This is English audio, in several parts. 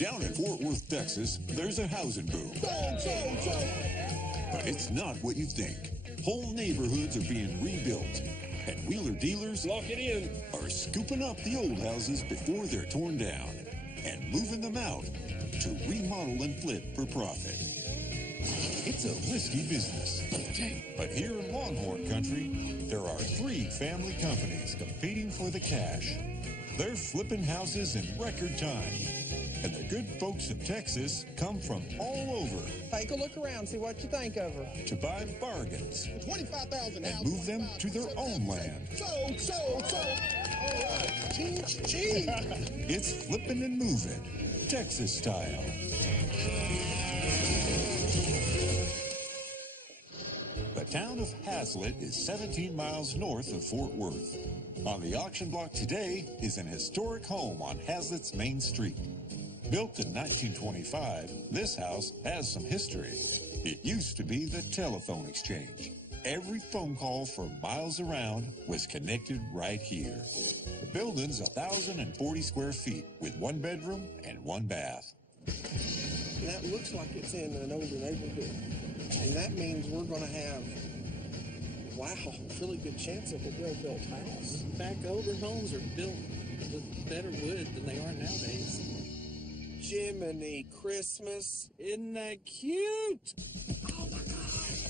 Down in Fort Worth, Texas, there's a housing boom. But it's not what you think. Whole neighborhoods are being rebuilt, and Wheeler dealers lock it in are scooping up the old houses before they're torn down and moving them out to remodel and flip for profit. It's a risky business. But here in Longhorn Country, there are 3 family companies competing for the cash. They're flipping houses in record time. And the good folks of Texas come from all over. Take a look around, see what you think of her. To buy bargains. 25,000 and move them to their own land. So. All right. Ching. It's flipping and moving, Texas style. The town of Hazlet is 17 miles north of Fort Worth. On the auction block today is an historic home on Hazlet's main street. Built in 1925, this house has some history. It used to be the telephone exchange. Every phone call for miles around was connected right here. The building's 1,040 square feet with 1 bedroom and 1 bath. That looks like it's in an older neighborhood. And that means we're going to have, wow, a really good chance of a well-built house. In fact, older homes are built with better wood than they are nowadays. Jiminy Christmas. Isn't that cute? Oh my gosh.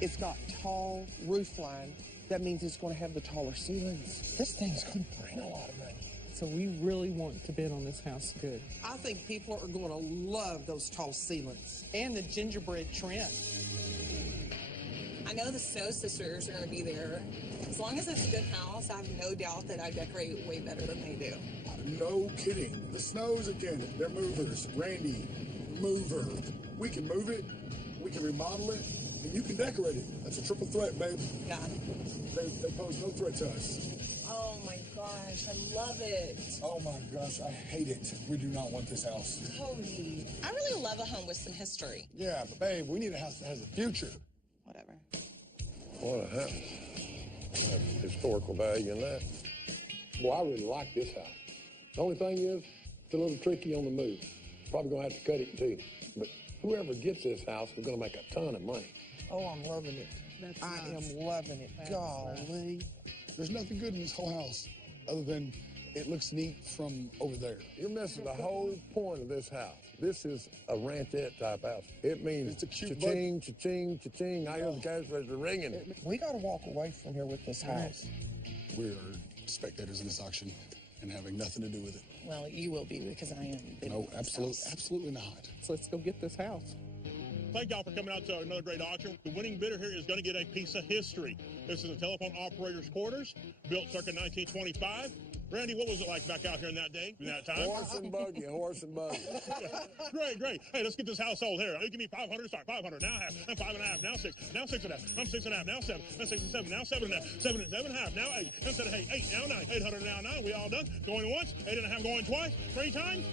It's got tall roof line. That means it's going to have the taller ceilings. This thing's going to bring a lot of money. So we really want to bid on this house good. I think people are going to love those tall ceilings. And the gingerbread trim. I know the Snow Sisters are going to be there. As long as it's a good house, I have no doubt that I decorate way better than they do. No kidding. The Snows again. They're movers. Randy, mover. We can move it. We can remodel it. And you can decorate it. That's a triple threat, babe. Yeah. They pose no threat to us. Oh my gosh, I love it. Oh my gosh, I hate it. We do not want this house. Cody, I really love a home with some history. Yeah, but babe, we need a house that has a future. Whatever. What a house. That's historical value in that. Boy, I really like this house. The only thing is, it's a little tricky on the move. Probably gonna have to cut it in 2. But whoever gets this house is gonna make a ton of money. Oh, I'm loving it. I am loving it. Golly. There's nothing good in this whole house other than it looks neat from over there. You're missing the whole point of this house. This is a ranchette type house. It means It's a cute cha-ching, cha-ching, cha-ching. I hear the cash register ringing. We got to walk away from here with this house. We are spectators in this auction and having nothing to do with it. Well, you will be because I am. No, absolutely not. So let's go get this house. Thank y'all for coming out to another great auction. The winning bidder here is going to get a piece of history. This is the telephone operator's quarters, built circa 1925. Randy, what was it like back out here in that day, in that time? Horse and buggy. Great. Hey, let's get this house sold here. You give me 500, start 500, now half, and 5.5, now 6, now 6.5, I'm 6.5, now 7, now 6 and 7, now 7.5, 7.5, now 8, instead of 8, now 9, 800 now 9, we all done. Going once, 8.5 going twice, 3 times.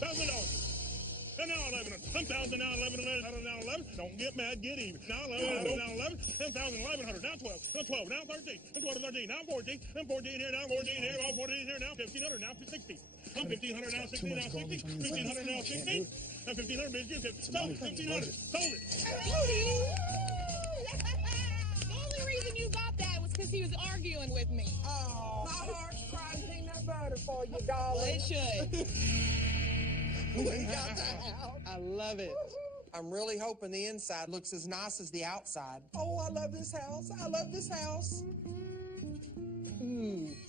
$1,000. And now 11, 1,000, now 11, now 11. Don't get mad, get even. Now 11, now 11, 10,000, 1,100, now 12, now 12, now 13, now 12, 13, now 14, then 14 here, now 14 here, all 14 here, now 1,500, now 16. Now 1,500, now 16, now 60, 1,500, now 16. Now 1,500, bid you, sold it, 1,500, sold it. The only reason you got that was because he was arguing with me. Oh, my heart's crying peanut butter for you, darling. Well, it should. We got the house. I love it. I'm really hoping the inside looks as nice as the outside. Oh, I love this house. I love this house.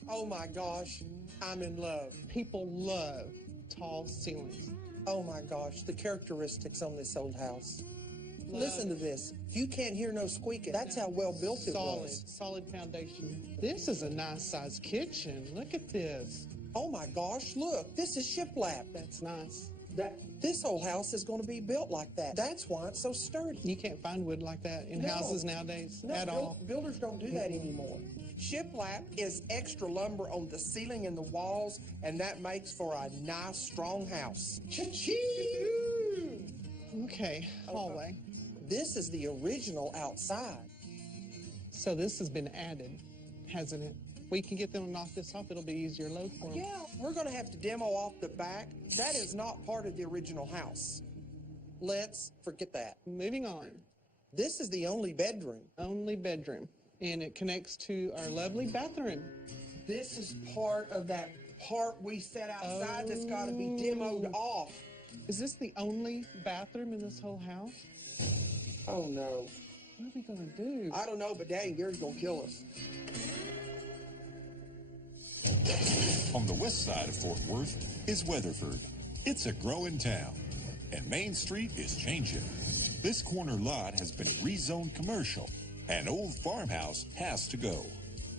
Oh my gosh, I'm in love. People love tall ceilings. Oh my gosh, the characteristics on this old house. Listen to this. You can't hear no squeaking. That's how well built it was. Solid foundation. This is a nice sized kitchen. Look at this. Oh my gosh, look, this is shiplap. That's nice. This old house is going to be built like that. That's why it's so sturdy. You can't find wood like that in houses nowadays at all. Builders don't do that anymore. Shiplap is extra lumber on the ceiling and the walls, and that makes for a nice, strong house. Cha-ching! Okay, hallway. This is the original outside. So this has been added, hasn't it? We can get them to knock this off. It'll be easier load for them. Yeah, we're going to have to demo off the back. That is not part of the original house. Let's forget that. Moving on. This is the only bedroom. Only bedroom. And it connects to our lovely bathroom. This is part of that part we set outside that's got to be demoed off. Is this the only bathroom in this whole house? Oh, no. What are we going to do? I don't know, but Daddy and Gary's going to kill us. On the west side of Fort Worth is Weatherford. It's a growing town, and Main Street is changing. This corner lot has been rezoned commercial. An old farmhouse has to go.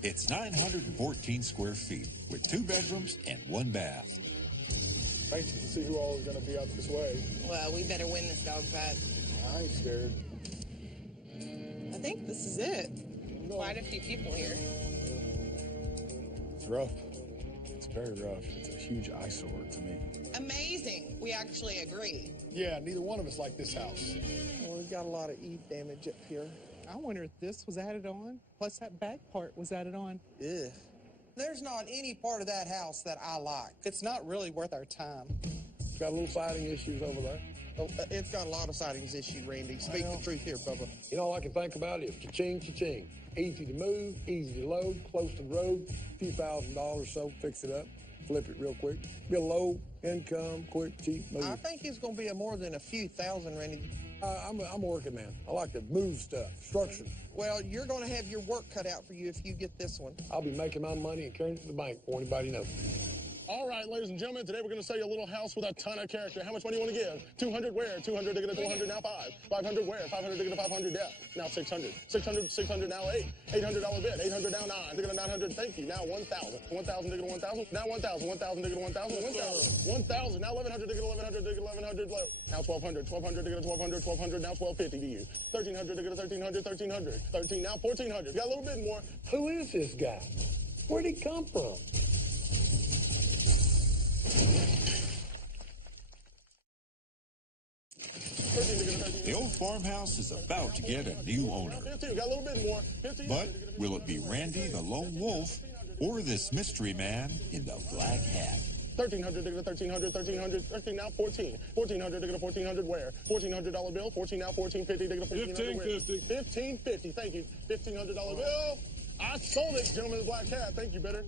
It's 914 square feet with 2 bedrooms and 1 bath. Anxious to see who all is going to be out this way. Well, we better win this dog fight. I ain't scared. I think this is it. Quite a few people here. It's rough. It's very rough. It's a huge eyesore to me. Amazing. We actually agree. Yeah, neither one of us like this house. Well, we've got a lot of eve damage up here. I wonder if this was added on, plus that back part was added on. Ugh. There's not any part of that house that I like. It's not really worth our time. Got a little siding issues over there. Oh, it's got a lot of sightings issue, Randy. Speak the truth here, Bubba. You know, all I can think about is cha-ching, cha-ching. Easy to move, easy to load, close to the road, a few $1,000 or so, fix it up, flip it real quick. Be a low income, quick, cheap move. I think it's going to be more than a few thousand, Randy. I'm a working man. I like to move stuff, structure. Well, you're going to have your work cut out for you if you get this one. I'll be making my money and carrying it to the bank before anybody knows. All right, ladies and gentlemen, today we're going to sell you a little house with a ton of character. How much money you want to give? 200 where? 200 to get a 400, now 5. 500 where? 500 to get a 500, yeah. Now 600. 600 now 8. $800 bid. 800 now 9. To get a 900, thank you. Now 1,000. 1,000 to get a 1,000. Now 1,000. 1,000 to get a 1,000. 1,000. 1,000. Now 1,100 to get 1,100 to get 1,100 low. Now 1,200. 1,200 to get a 1,200. 1,200 now 1,250 to you. 1,300 to get a 1,300. 1,300. 13 now 1,400. Got a little bit more. Who is this guy? Where'd he come from? The old farmhouse is about to get a new owner. 15, got a little bit more. 15. But will it be Randy the Lone Wolf or this mystery man in the black hat? 1,300 to get a 1,300, 1,300, 13 now 14. 1,400 to get a 1,400 where? $1,400 bill, 14 now 1,450 to get a 1,400 where? 1,550, thank you. $1,500 bill. I sold it, gentleman in the black hat. Thank you, bidder.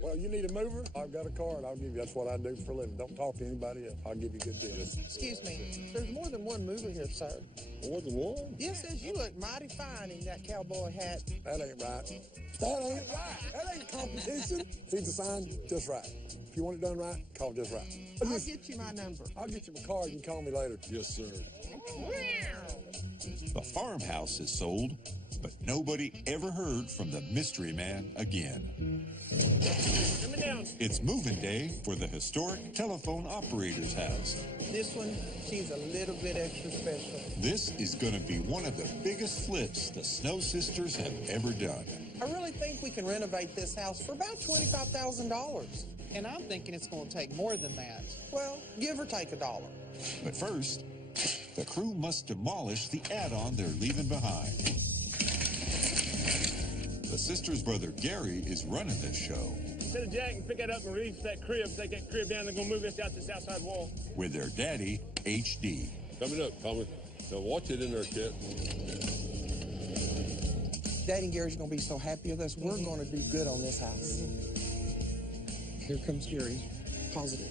Well, you need a mover? I've got a card. I'll give you. That's what I do for a living. Don't talk to anybody else. I'll give you good deals. Excuse me. There's more than one mover here, sir. More than one? Yes, says you look mighty fine in that cowboy hat. That ain't right. That ain't right. That ain't competition. See the sign? Just right. If you want it done right, call just right. I'll get you my number. I'll get you my card. You can call me later. Yes, sir. The farmhouse is sold, but nobody ever heard from the mystery man again. It's moving day for the historic telephone operator's house. This one, she's a little bit extra special. This is going to be one of the biggest flips the Snow Sisters have ever done. I really think we can renovate this house for about $25,000. And I'm thinking it's going to take more than that. Well, give or take $1. But first, the crew must demolish the add-on they're leaving behind. The sisters' brother Gary is running this show. Set a jack and pick that up and release that crib. Take that crib down. They're going to move this out this outside wall. With their daddy, HD. Coming up, Tommy. Now watch it in there, kid. Daddy and Gary's going to be so happy with us. We're going to do good on this house. Here comes Gary. Positive.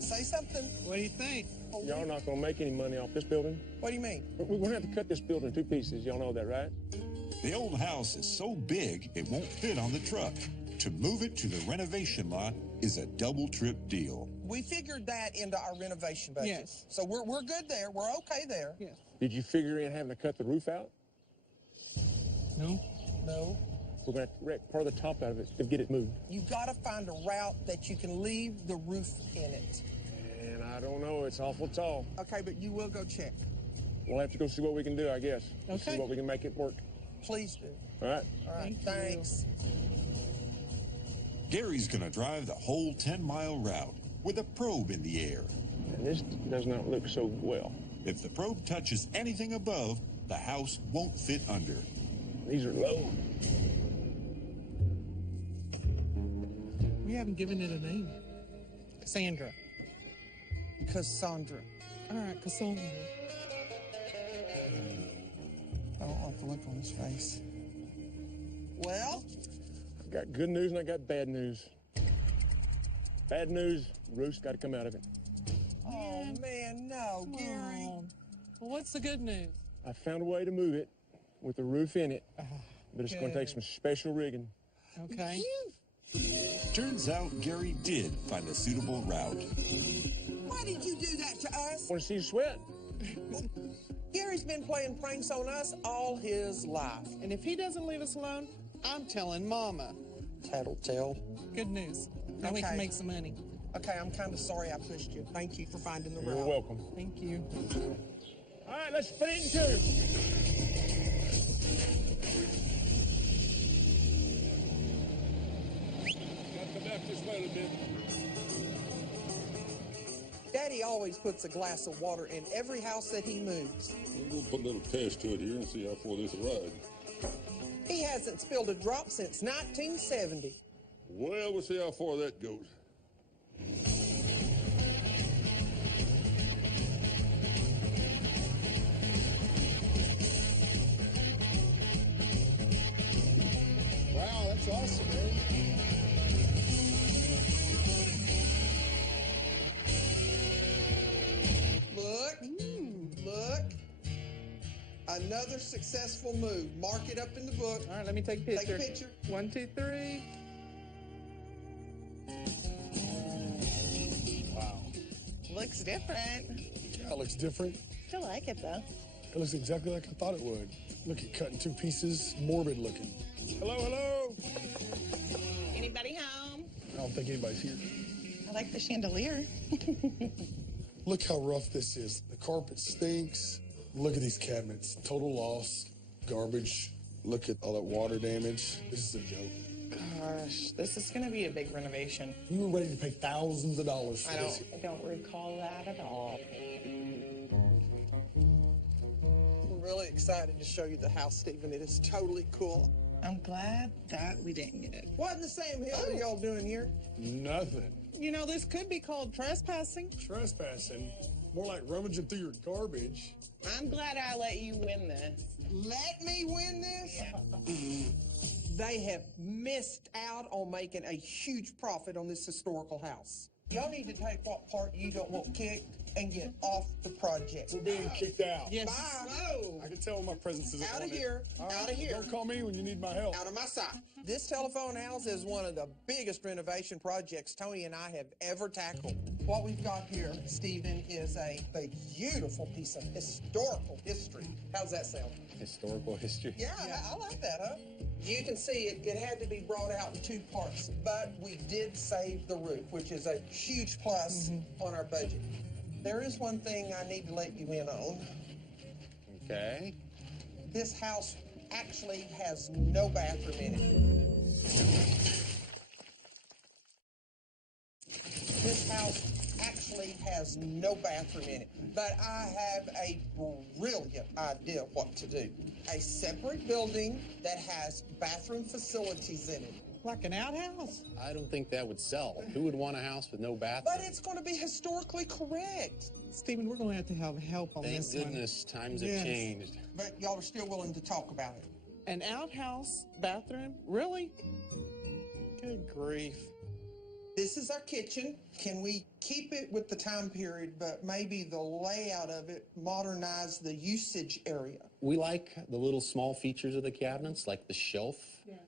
Say something. What do you think? Y'all not going to make any money off this building? What do you mean? We're going to have to cut this building in 2 pieces. Y'all know that, right? The old house is so big it won't fit on the truck. To move it to the renovation lot is a double trip deal. We figured that into our renovation budget. Yes. So we're good there. We're okay there. Yes. Did you figure in having to cut the roof out? No? No. We're going to have to wreck part of the top out of it to get it moved. You got to find a route that you can leave the roof in it. And I don't know. It's awful tall. Okay, but you will go check. We'll have to go see what we can do, I guess. Okay. See what we can make it work. Please do. All right. All right, Thank you. thanks. Gary's going to drive the whole 10-mile route with a probe in the air. And this does not look so well. If the probe touches anything above, the house won't fit under. These are low. We haven't given it a name. Cassandra. Cassandra. All right, Cassandra. I don't like the look on his face. Well, I got good news and I got bad news. Bad news, roof's got to come out of it. oh man, no, Gary. Oh. Well, what's the good news? I found a way to move it with the roof in it, but it's going to take some special rigging. Okay. Turns out Gary did find a suitable route. Why did you do that to us? Want to see you sweat? Gary's been playing pranks on us all his life. And if he doesn't leave us alone, I'm telling Mama. Tattletale. Good news. Now we Okay. can make some money. Okay, I'm kind of sorry I pushed you. Thank you for finding the route. You're welcome. Thank you. All right, let's split it in two. Gotta come back this way a little bit. Daddy always puts a glass of water in every house that he moves. We're gonna put a little test to it here and see how far this will ride. He hasn't spilled a drop since 1970. Well, we'll see how far that goes. Wow, that's awesome, man. Look. Another successful move. Mark it up in the book. All right, let me take a picture. Take a picture. 1, 2, 3. Wow. Looks different. That looks different. Still like it though. It looks exactly like I thought it would. Look, at cut in two pieces, morbid looking. Hello, hello. Anybody home? I don't think anybody's here. I like the chandelier. Look how rough this is. The carpet stinks. Look at these cabinets. Total loss. Garbage. Look at all that water damage. This is a joke. Gosh, this is going to be a big renovation. We were ready to pay thousands of dollars for this. I don't recall that at all. We're really excited to show you the house, Stephen. It is totally cool. I'm glad that we didn't get it. What in the Sam Hill are y'all doing here? Nothing. You know, this could be called trespassing. Trespassing. More like rummaging through your garbage. I'm glad I let you win this. Let me win this? They have missed out on making a huge profit on this historical house. Y'all need to take what part you don't want kicked and get off the project. We're being kicked out. Yes. Bye. I can tell when my presence isn't Out of wanted. here. All right? Out of here. Don't call me when you need my help. Out of my sight. This telephone house is one of the biggest renovation projects Tony and I have ever tackled. What we've got here, Stephen, is a beautiful piece of historical history. How's that sound? Historical history? Yeah, I like that, huh? You can see it had to be brought out in two parts, but we did save the roof, which is a huge plus on our budget. There is one thing I need to let you in on. Okay. This house actually has no bathroom in it. This house actually has no bathroom in it, but I have a brilliant idea what to do. A separate building that has bathroom facilities in it. Like an outhouse? I don't think that would sell. Who would want a house with no bathroom? But it's going to be historically correct. Stephen, we're going to have help on Thank this one. goodness times have Yes. changed. But y'all are still willing to talk about it. An outhouse bathroom? Really? Good grief. This is our kitchen. Can we keep it with the time period, but maybe the layout of it modernize the usage area? We like the little small features of the cabinets, like the shelf.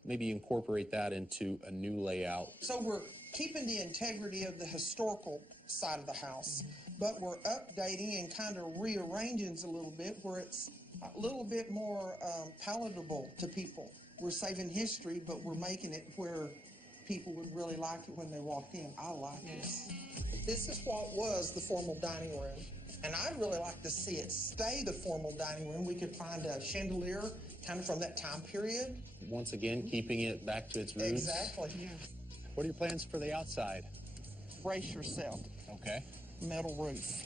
Maybe incorporate that into a new layout. So we're keeping the integrity of the historical side of the house, but we're updating and kind of rearranging a little bit where it's a little bit more palatable to people. We're saving history, but we're making it where people would really like it when they walk in. I like this. This is what was the formal dining room, and I'd really like to see it stay the formal dining room. We could find a chandelier kind of from that time period. Once again, keeping it back to its roots. Exactly. What are your plans for the outside? Brace yourself. Okay. Metal roof.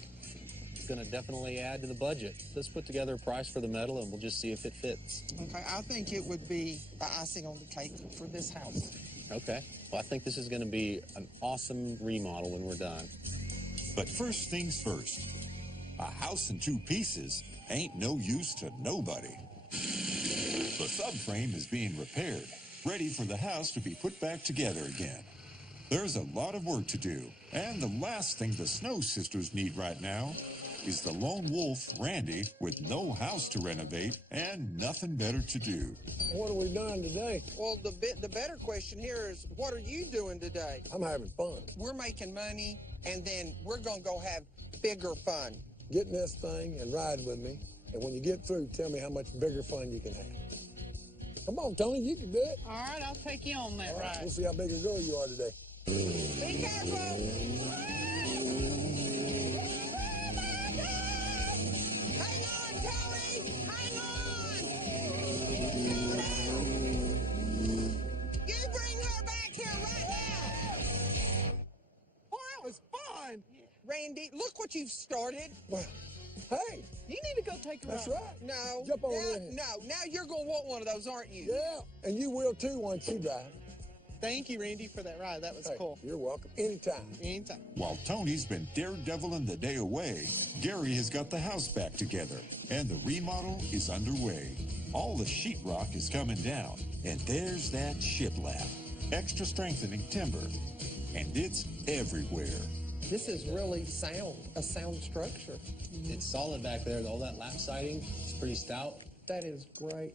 It's going to definitely add to the budget. Let's put together a price for the metal and we'll just see if it fits. Okay, I think it would be the icing on the cake for this house. Okay. Well, I think this is going to be an awesome remodel when we're done. But first things first, a house in two pieces ain't no use to nobody. The subframe is being repaired, ready for the house to be put back together again. There's a lot of work to do, and the last thing the Snow Sisters need right now is the lone wolf, Randy, with no house to renovate and nothing better to do. What have we done today? Well, the better question here is, what are you doing today? I'm having fun. We're making money, and then we're going to go have bigger fun. Get in this thing and ride with me. And when you get through, tell me how much bigger fun you can have. Come on, Tony, you can do it. All right, I'll take you on that ride. We'll see how big a girl you are today. Be careful! Hang on, Tony! Hang on! You bring her back here right now! Oh, that was fun! Randy, look what you've started. Well, hey, You need to go take a that's ride. right. No. Jump on now, in here. No, now you're going to want one of those, aren't you? Yeah, and you will too once you drive. Thank you, Randy, for that ride. That was Hey, cool. you're welcome. Anytime. Anytime. While Tony's been daredeviling the day away, Gary has got the house back together, and the remodel is underway. All the sheetrock is coming down, and there's that shiplap, extra strengthening timber, and it's everywhere. This is really a sound structure. It's solid back there. All that lap siding, it's pretty stout. That is great.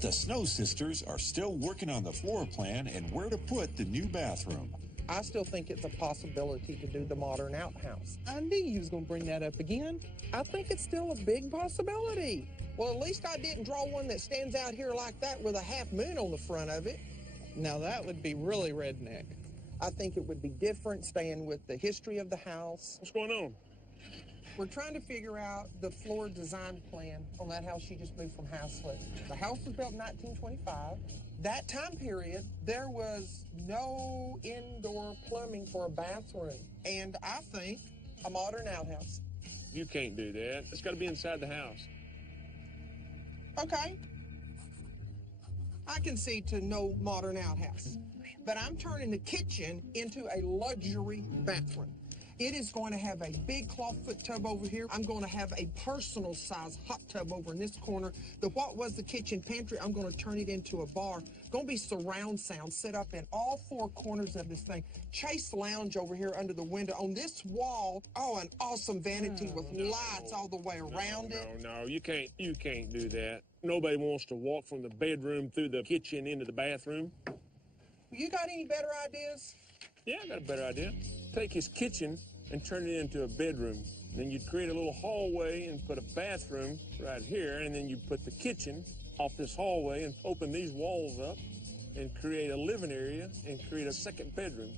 The Snow Sisters are still working on the floor plan and where to put the new bathroom. I still think it's a possibility to do the modern outhouse. I knew you was going to bring that up again. I think it's still a big possibility. Well, at least I didn't draw one that stands out here like that with a half moon on the front of it. Now, that would be really redneck. I think it would be different staying with the history of the house. What's going on? We're trying to figure out the floor design plan on that house she just moved from Haslett. The house was built in 1925. That time period, there was no indoor plumbing for a bathroom. And I think a modern outhouse. You can't do that. It's got to be inside the house. Okay. I can see to no modern outhouse. But I'm turning the kitchen into a luxury bathroom. It is going to have a big clawfoot tub over here. I'm going to have a personal size hot tub over in this corner. What was the kitchen pantry, I'm going to turn it into a bar. Going to be surround sound set up in all four corners of this thing. Chase lounge over here under the window. On this wall, an awesome vanity with lights all the way around it. No, you can't do that. Nobody wants to walk from the bedroom through the kitchen into the bathroom. You got any better ideas? Yeah, I got a better idea. Take his kitchen and turn it into a bedroom. Then you'd create a little hallway and put a bathroom right here, and then you put the kitchen off this hallway and open these walls up and create a living area and create a second bedroom.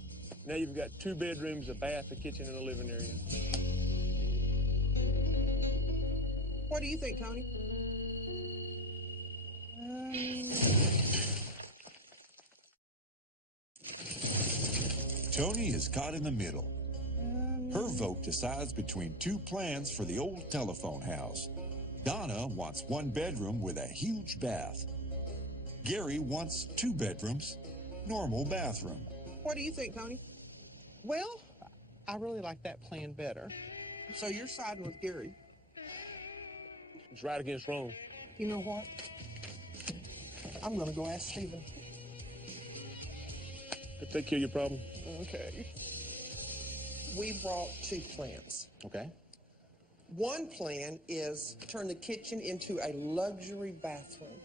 Now you've got 2 bedrooms, a bath, a kitchen, and a living area. What do you think, Tony? Tony is caught in the middle. Her vote decides between 2 plans for the old telephone house. Donna wants 1 bedroom with a huge bath. Gary wants 2 bedrooms, normal bathroom. What do you think, Tony? Well, I really like that plan better. So you're siding with Gary. It's right against wrong. You know what? I'm going to go ask Stephen. Could take care of your problem. Okay. We brought 2 plans. Okay. One plan is turn the kitchen into a luxury bathroom.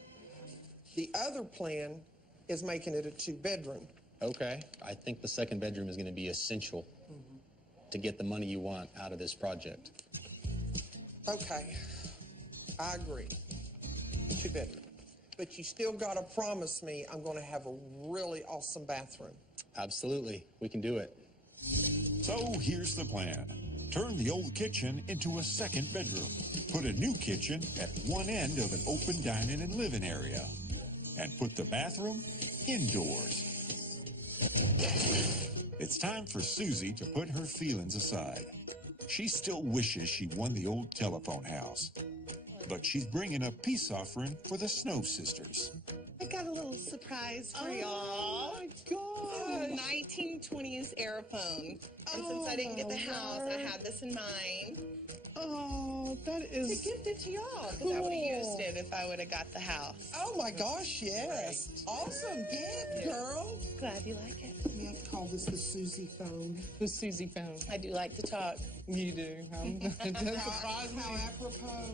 The other plan is making it a 2-bedroom. Okay. I think the second bedroom is going to be essential to get the money you want out of this project. Okay. I agree. 2-bedroom. But you still got to promise me I'm going to have a really awesome bathroom. Absolutely. We can do it. So here's the plan. Turn the old kitchen into a second bedroom. Put a new kitchen at one end of an open dining and living area. And put the bathroom indoors. It's time for Susie to put her feelings aside. She still wishes she won the old telephone house. But she's bringing a peace offering for the Snow Sisters. I got a little surprise for y'all. Oh my God. 1920s Aerophone. And since I didn't get the house, I had this in mind. Oh, that is. To gift it to y'all, because I would have used it if I would have got the house. Oh my gosh, yes. Awesome gift, girl. Glad you like it. We have to call this the Susie phone. The Susie phone. I do like to talk. You do. It doesn't surprise me. How apropos.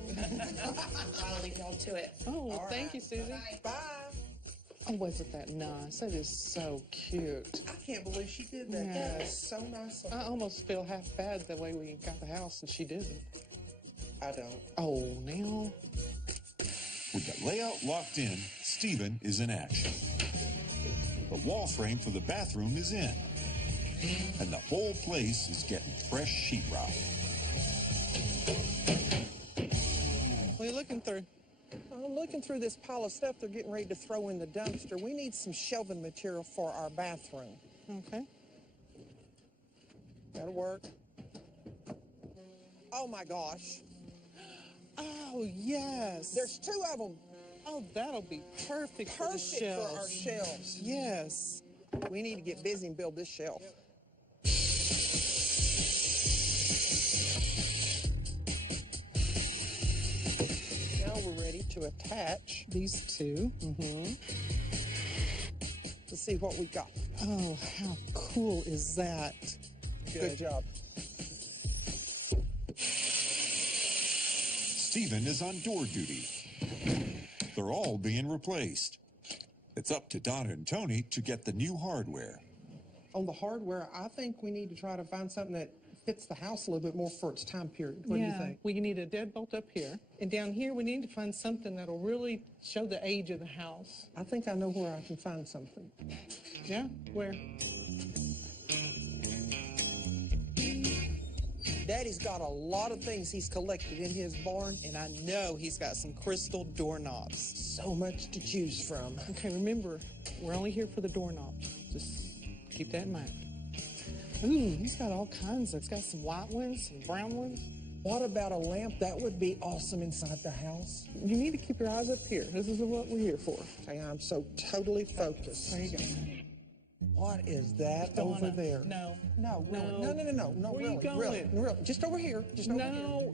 I'll leave y'all to it. Oh, well, thank you, Susie. Bye. Oh, wasn't that nice? That is so cute. I can't believe she did that. That was so nice of her. I almost feel half bad the way we got the house and she didn't. I don't. Oh, now. With the layout locked in, Stephen is in action. The wall frame for the bathroom is in. And the whole place is getting fresh sheetrock. What are you looking through? I'm looking through this pile of stuff they're getting ready to throw in the dumpster. We need some shelving material for our bathroom. Okay. That'll work. Oh my gosh. Oh, yes. There's 2 of them. Oh, that'll be perfect for the Perfect shelves. for our shelves. Yes. We need to get busy and build this shelf. Now we're ready to attach. These 2. To see what we got. Oh, how cool is that? Good job. Stephen is on door duty. They're all being replaced. It's up to Donna and Tony to get the new hardware. On the hardware, I think we need to try to find something that fits the house a little bit more for its time period. What do you think? We need a deadbolt up here. And down here, we need to find something that'll really show the age of the house. I think I know where I can find something. Yeah? Where? Daddy's got a lot of things he's collected in his barn. And I know he's got some crystal doorknobs. So much to choose from. Okay, remember, we're only here for the doorknobs. Just keep that in mind. Ooh, he's got all kinds of. He's got some white ones, some brown ones. What about a lamp? That would be awesome inside the house. You need to keep your eyes up here. This is what we're here for. Okay, I'm so totally focused. There you go. What is that over there? No. No, really. No, Where really. you going? Really. Just over here. Just over here. No.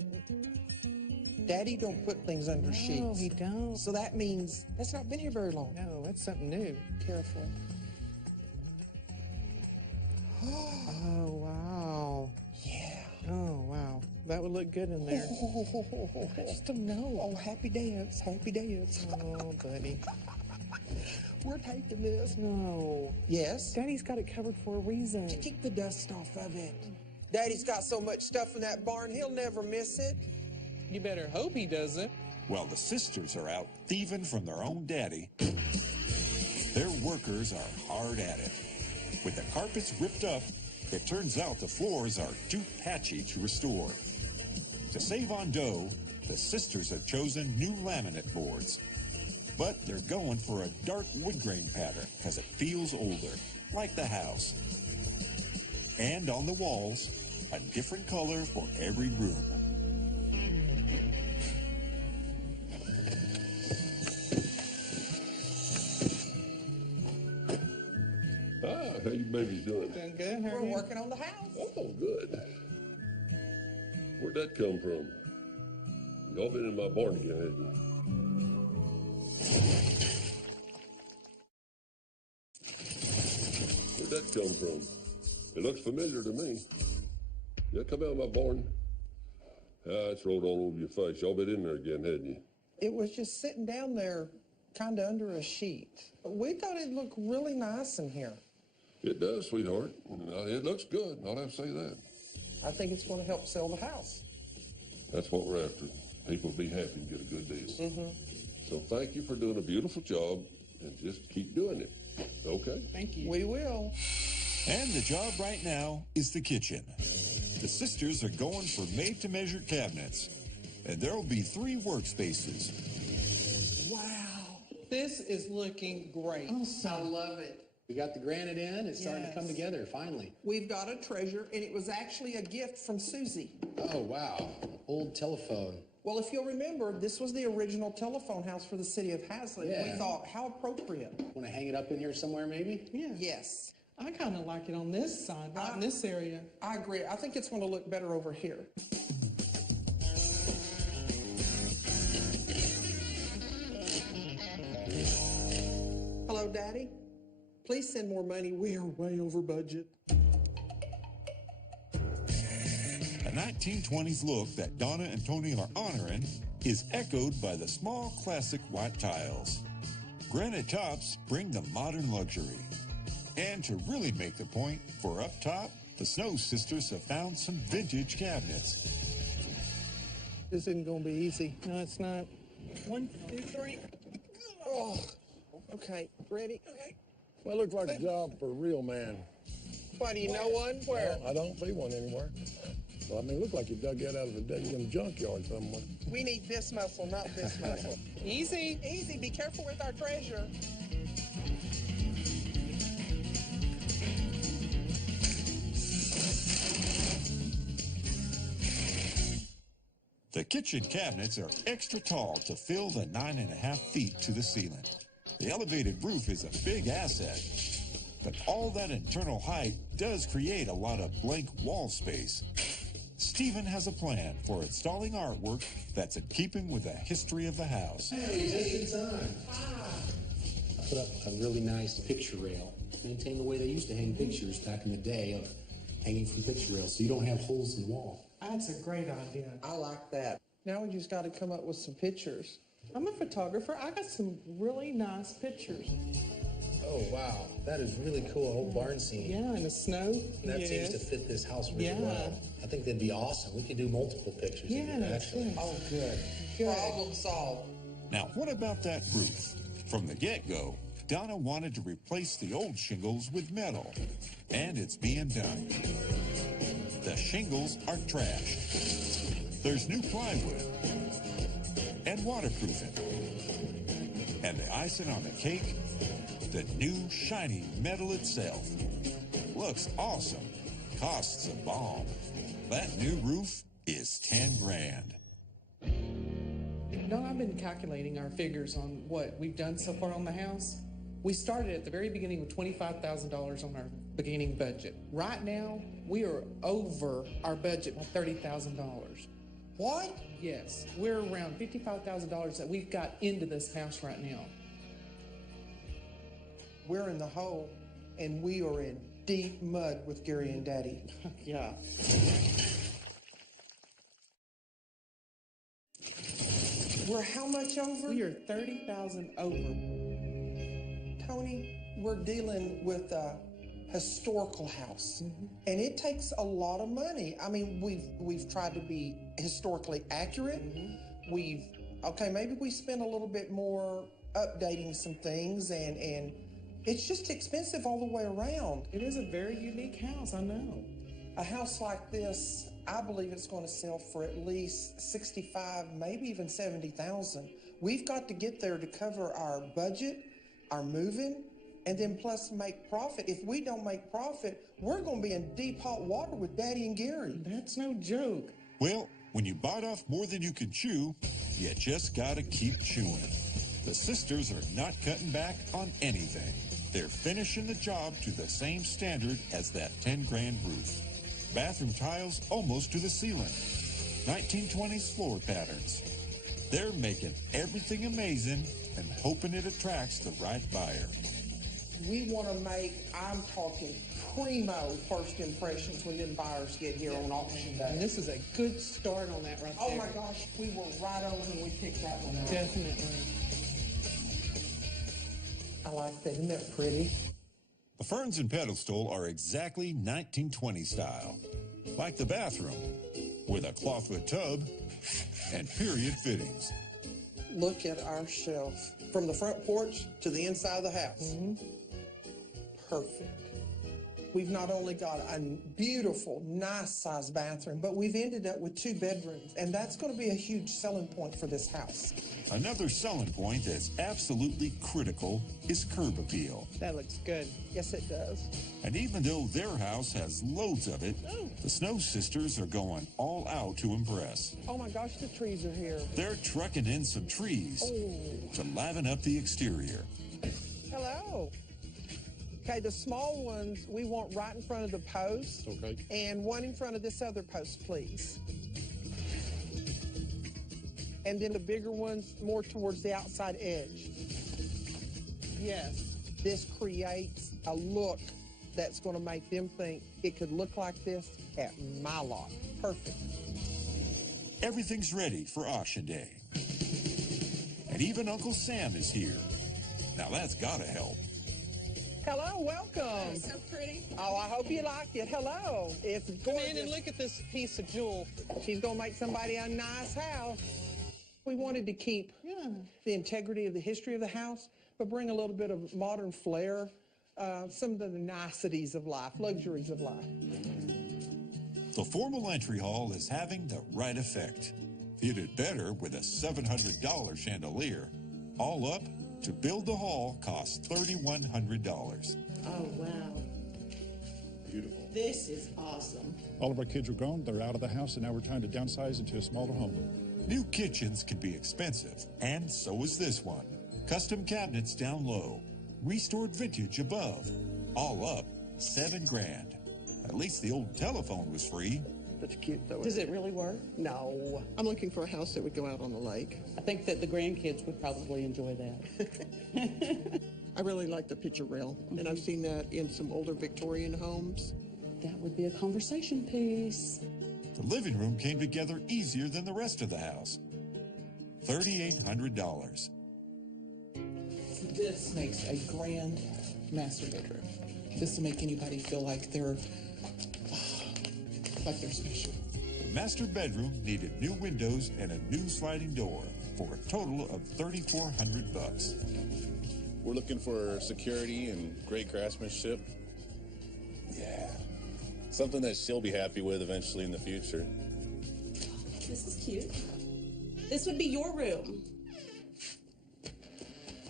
Daddy don't put things under sheets. No, he don't. So that means that's not been here very long. No, that's something new. Careful. Oh, wow. Yeah. Oh, wow. That would look good in there. I just don't know. Oh, happy dance. Happy dance. Oh, buddy. We're taking this. No. Yes? Daddy's got it covered for a reason. Keep the dust off of it. Daddy's got so much stuff in that barn, he'll never miss it. You better hope he doesn't. While the sisters are out thieving from their own daddy, their workers are hard at it. With the carpets ripped up, it turns out the floors are too patchy to restore. To save on dough, the sisters have chosen new laminate boards. But they're going for a dark wood grain pattern because it feels older, like the house. And on the walls, a different color for every room. How you babies doing? Doing good. How are We're you? working on the house. Oh, good. Where'd that come from? Y'all been in my barn again, haven't you? Where'd that come from? It looks familiar to me. Y'all come out of my barn? It's rolled all over your face. Y'all been in there again, hadn't you? It was just sitting down there, kind of under a sheet. We thought it'd look really nice in here. It does, sweetheart. It looks good. I'll have to say that. I think it's going to help sell the house. That's what we're after. People be happy and get a good deal. So thank you for doing a beautiful job, and just keep doing it. Okay? Thank you. We will. And the job right now is the kitchen. The sisters are going for made-to-measure cabinets, and there'll be 3 workspaces. Wow. This is looking great. I love it. We got the granite in. It's starting to come Yes. together, finally. We've got a treasure, and it was actually a gift from Susie. Oh, wow. Old telephone. Well, if you'll remember, this was the original telephone house for the city of Hazlet. Yeah. We thought, how appropriate. Want to hang it up in here somewhere, maybe? Yeah. Yes, I kind of like it on this side, not in this area. I agree. I think it's going to look better over here. Hello, Daddy. Please send more money. We are way over budget. A 1920s look that Donna and Tony are honoring is echoed by the small classic white tiles. Granite tops bring the modern luxury. And to really make the point, for up top, the Snow Sisters have found some vintage cabinets. This isn't going to be easy. No, it's not. 1, 2, 3. Oh, okay. Ready? Okay. Well, it looks like a job for a real man. Why, do you know one? Where? Well, I don't see one anywhere. Well, I mean, it looks like you dug that out of a damn junkyard somewhere. We need this muscle, not this muscle. Easy. Easy. Be careful with our treasure. The kitchen cabinets are extra tall to fill the 9.5 feet to the ceiling. The elevated roof is a big asset, but all that internal height does create a lot of blank wall space. Stephen has a plan for installing artwork that's in keeping with the history of the house. Hey, just in time. I put up a really nice picture rail. Maintain the way they used to hang pictures back in the day of hanging from picture rails so you don't have holes in the wall. That's a great idea. I like that. Now we just got to come up with some pictures. I'm a photographer. I got some really nice pictures. Oh, wow. That is really cool. A whole barn scene. Yeah, in the snow. That yes. seems to fit this house really Yeah. well. I think that'd be awesome. We could do multiple pictures of it, Yes, actually. yes. Oh, good. Problem solved. Now, what about that roof? From the get-go, Donna wanted to replace the old shingles with metal, and it's being done. The shingles are trashed. There's new plywood and waterproofing. And the icing on the cake, the new shiny metal itself. Looks awesome. Costs a bomb. That new roof is 10 grand. No, I've been calculating our figures on what we've done so far on the house. We started at the very beginning with $25,000 on our beginning budget. Right now, we are over our budget by $30,000. What? Yes, we're around $55,000 that we've got into this house right now. We're in the hole, and we are in deep mud with Gary and Daddy. Yeah. We're how much over? We are 30,000 over. Tony, we're dealing with a historical house, and it takes a lot of money. I mean, we've tried to be historically accurate. Maybe we spend a little bit more updating some things, and it's just expensive all the way around. It is a very unique house, I know. A house like this, I believe it's going to sell for at least $65,000, maybe even $70,000. We've got to get there to cover our budget, our moving, and then plus make profit. If we don't make profit, we're going to be in deep hot water with Daddy and Gary. That's no joke. Well, when you bite off more than you can chew, you just gotta keep chewing. The sisters are not cutting back on anything. They're finishing the job to the same standard as that 10 grand roof. Bathroom tiles almost to the ceiling. 1920s floor patterns. They're making everything amazing and hoping it attracts the right buyer. We want to make, I'm talking primo first impressions when them buyers get here on auction day. And this is a good start on that right Oh there. my gosh, we were right on when we picked that one out. Definitely. I like that. Isn't that pretty? The ferns and pedestal are exactly 1920 style, like the bathroom, with a clawfoot tub and period fittings. Look at our shelf. From the front porch to the inside of the house. Perfect. We've not only got a beautiful, nice-sized bathroom, but we've ended up with 2 bedrooms, and that's going to be a huge selling point for this house. Another selling point that's absolutely critical is curb appeal. That looks good. Yes, it does. And even though their house has loads of it, the Snow Sisters are going all out to impress. Oh my gosh, the trees are here. They're trucking in some trees to liven up the exterior. Hello. Okay, the small ones we want right in front of the post. Okay. And one in front of this other post, please. And then the bigger ones more towards the outside edge. Yes, this creates a look that's going to make them think it could look like this at my lot. Perfect. Everything's ready for auction day. And even Uncle Sam is here. Now that's gotta help. Hello, welcome. So pretty. Oh, I hope you liked it. Hello. It's gorgeous. Come in and look at this piece of jewel. She's going to make somebody a nice house. We wanted to keep the integrity of the history of the house, but bring a little bit of modern flair, some of the niceties of life, luxuries of life. The formal entry hall is having the right effect. You did better with a $700 chandelier. All up, to build the hall costs $3,100. Oh, wow. Beautiful. This is awesome. All of our kids are grown, they're out of the house, and now we're trying to downsize into a smaller home. New kitchens can be expensive, and so is this one. Custom cabinets down low, restored vintage above. All up, $7,000. At least the old telephone was free. That's cute, though. Does it really work? No. I'm looking for a house that would go out on the lake. I think that the grandkids would probably enjoy that. I really like the picture rail, and I've seen that in some older Victorian homes. That would be a conversation piece. The living room came together easier than the rest of the house. $3,800. This makes a grand master bedroom. This will make anybody feel like they're special. The master bedroom needed new windows and a new sliding door for a total of $3,400. We're looking for security and great craftsmanship. Yeah. Something that she'll be happy with eventually in the future. This is cute. This would be your room.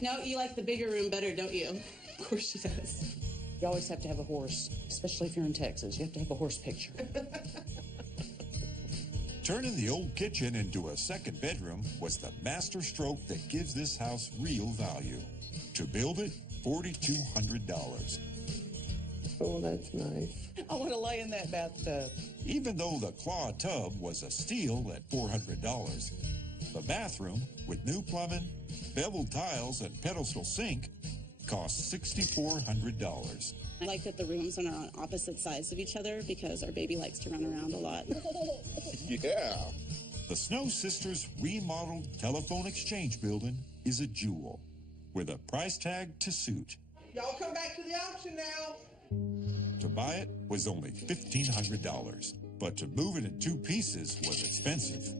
No, you like the bigger room better, don't you? Of course she does. You always have to have a horse, especially if you're in Texas. You have to have a horse picture. Turning the old kitchen into a second bedroom was the master stroke that gives this house real value. To build it, $4,200. Oh, that's nice. I want to lay in that bathtub. Even though the claw tub was a steal at $400, the bathroom, with new plumbing, beveled tiles, and pedestal sink, cost $6,400. I like that the rooms are on opposite sides of each other because our baby likes to run around a lot. Yeah. The Snow Sisters remodeled telephone exchange building is a jewel with a price tag to suit. Y'all come back to the auction now. To buy it was only $1,500, but to move it in 2 pieces was expensive.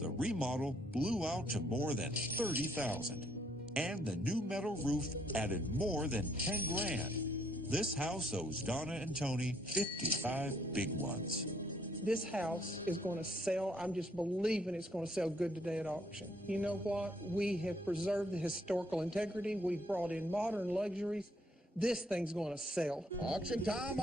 The remodel blew out to more than $30,000, and the new metal roof added more than $10,000. This house owes Donna and Tony 55 big ones. This house is going to sell. I'm just believing it's going to sell good today at auction. You know what? We have preserved the historical integrity. We've brought in modern luxuries. This thing's going to sell. Auction time,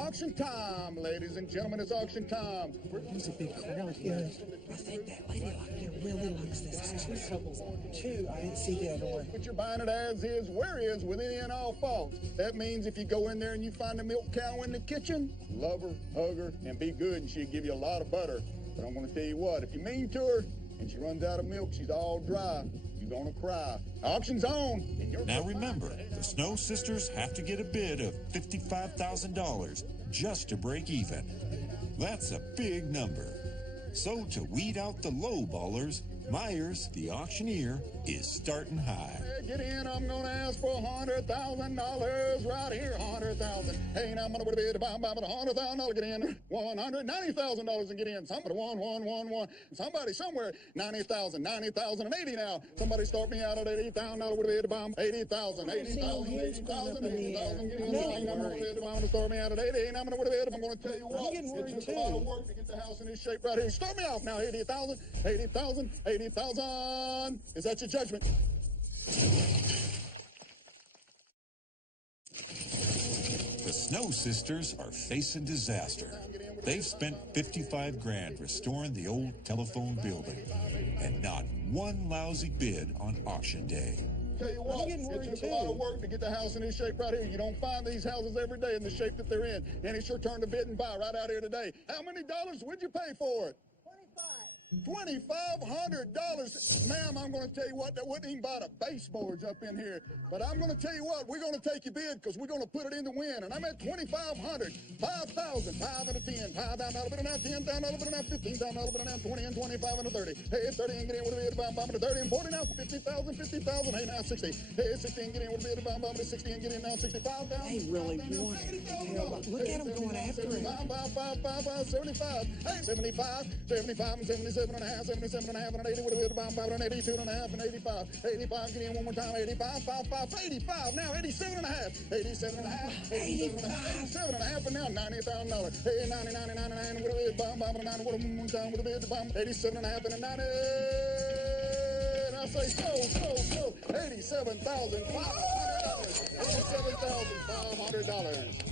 ladies and gentlemen, it's auction time. There's a big crowd here. I think that lady out there really likes this house. Two, I didn't see the other one. But you're buying it as is, where is, with any and all faults. That means if you go in there and you find a milk cow in the kitchen, love her, hug her, and be good, and she'll give you a lot of butter. But I'm going to tell you what, if you're mean to her and she runs out of milk, she's all dry, you're going to cry. Auction's on. Now remember, the Snow Sisters have to get a bid of $55,000 just to break even. That's a big number. So to weed out the low ballers, Myers, the auctioneer, is starting high. Hey, get in, I'm gonna ask for $100,000 right here, 100,000. Hey, now I'm gonna bid about $100,000. Get in, $190,000 and get in. Somebody one. Somebody somewhere 90,000, 90,080 now. Somebody start me out at $80,000. Would bid about 80,000, 80,000, 80,000, 80,000. Get in. I'm gonna bid. I'm gonna start me out at 80. And I'm gonna bid. I'm gonna tell you what. It took a lot of work to get the house in this shape right here. Start me off now. 80,000, 80,000, 80,000. Is that your judgment? The Snow Sisters are facing disaster. They've spent 55 grand restoring the old telephone building, and not one lousy bid on auction day. Tell you what, it took a lot of work to get the house in this shape right here. You don't find these houses every day in the shape that they're in. And it's your turn to bid and buy right out here today. How many dollars would you pay for it? $2,500. Ma'am, I'm going to tell you what, that wouldn't even buy the baseboards up in here. But I'm going to tell you what, we're going to take your bid because we're going to put it in the wind. And I'm at $2,500, $5,000, 5 and a 10, $5,000 bid and now, $10,000 bid and now, $15,000 bid and now, 20 and 25 and a 30. Hey, 30 and get in with a bid about $5 and 30 and 40 now, 50,000, 50,000. Hey, now 60. Hey, 60 and get in with a bid about $5 and 60 and get in now, 65,000. They really want it. Look at them going after it. 75. Hey, 75 and 77 and a half, 77 and a half and an 80 would have been about 5 and 82 and a half and 85. 85, get in one more time. 85, 85 now. 87 and a half, 87 and a half, 87 and a half, and now $90,000. Hey, 90, 99 would have been about 5 and 9 would have one time would have been about 87 and a half and a 90. And I say so. $87,500. $87,500.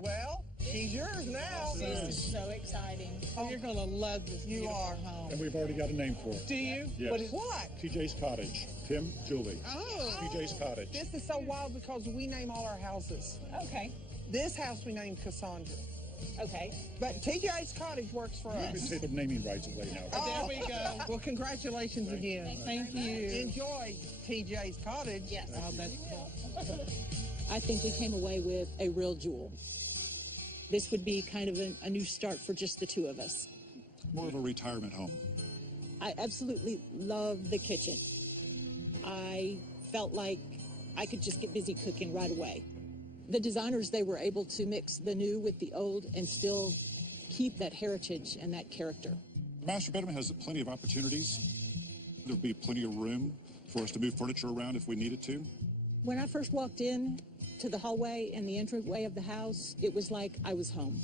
Well, she's yours now. This is so exciting. Oh, you're going to love this. You are. Home. And we've already got a name for it. Do you? Yes. What? TJ's Cottage. Tim, Julie. Oh. TJ's Cottage. This is so wild because we name all our houses. Okay. This house we named Cassandra. Okay. But TJ's Cottage works for You us. can take the naming rights away now. Oh, there we go. Well, congratulations again. Thank you. Enjoy TJ's Cottage. Yes. Oh, that's cool. I think we came away with a real jewel. This would be kind of a new start for just the two of us. More of a retirement home. I absolutely love the kitchen. I felt like I could just get busy cooking right away. The designers, they were able to mix the new with the old and still keep that heritage and that character. The master bedroom has plenty of opportunities. There'll be plenty of room for us to move furniture around if we needed to. When I first walked in to the hallway and the entryway of the house, it was like I was home.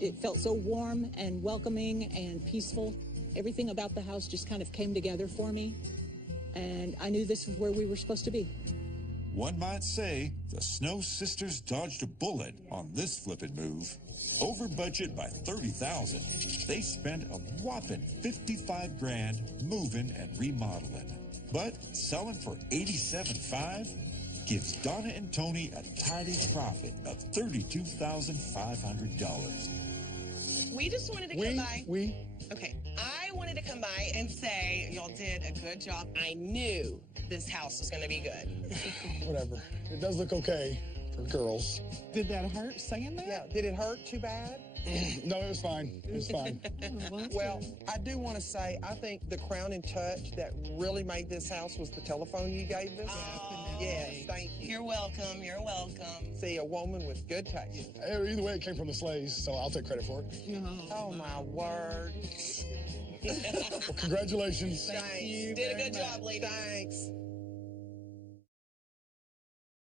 It felt so warm and welcoming and peaceful. Everything about the house just kind of came together for me, and I knew this was where we were supposed to be. One might say the Snow Sisters dodged a bullet on this flippin' move. Over budget by $30,000, they spent a whopping 55 grand moving and remodeling. But selling for $87,500 gives Donna and Tony a tidy profit of $32,500. We just wanted to come by. Okay, I wanted to come by and say y'all did a good job. I knew this house was going to be good. Whatever. It does look okay for girls. Did that hurt saying that? Yeah. Did it hurt too bad? No, it was fine. It was fine. Well, I do want to say, I think the crowning touch that really made this house was the telephone you gave us. Yes, thank you. You're welcome. You're welcome. See, a woman with good taste. Either way, it came from the Slays, so I'll take credit for it. Oh, my word. Well, congratulations. Thanks. Did a good job, lady. Thanks.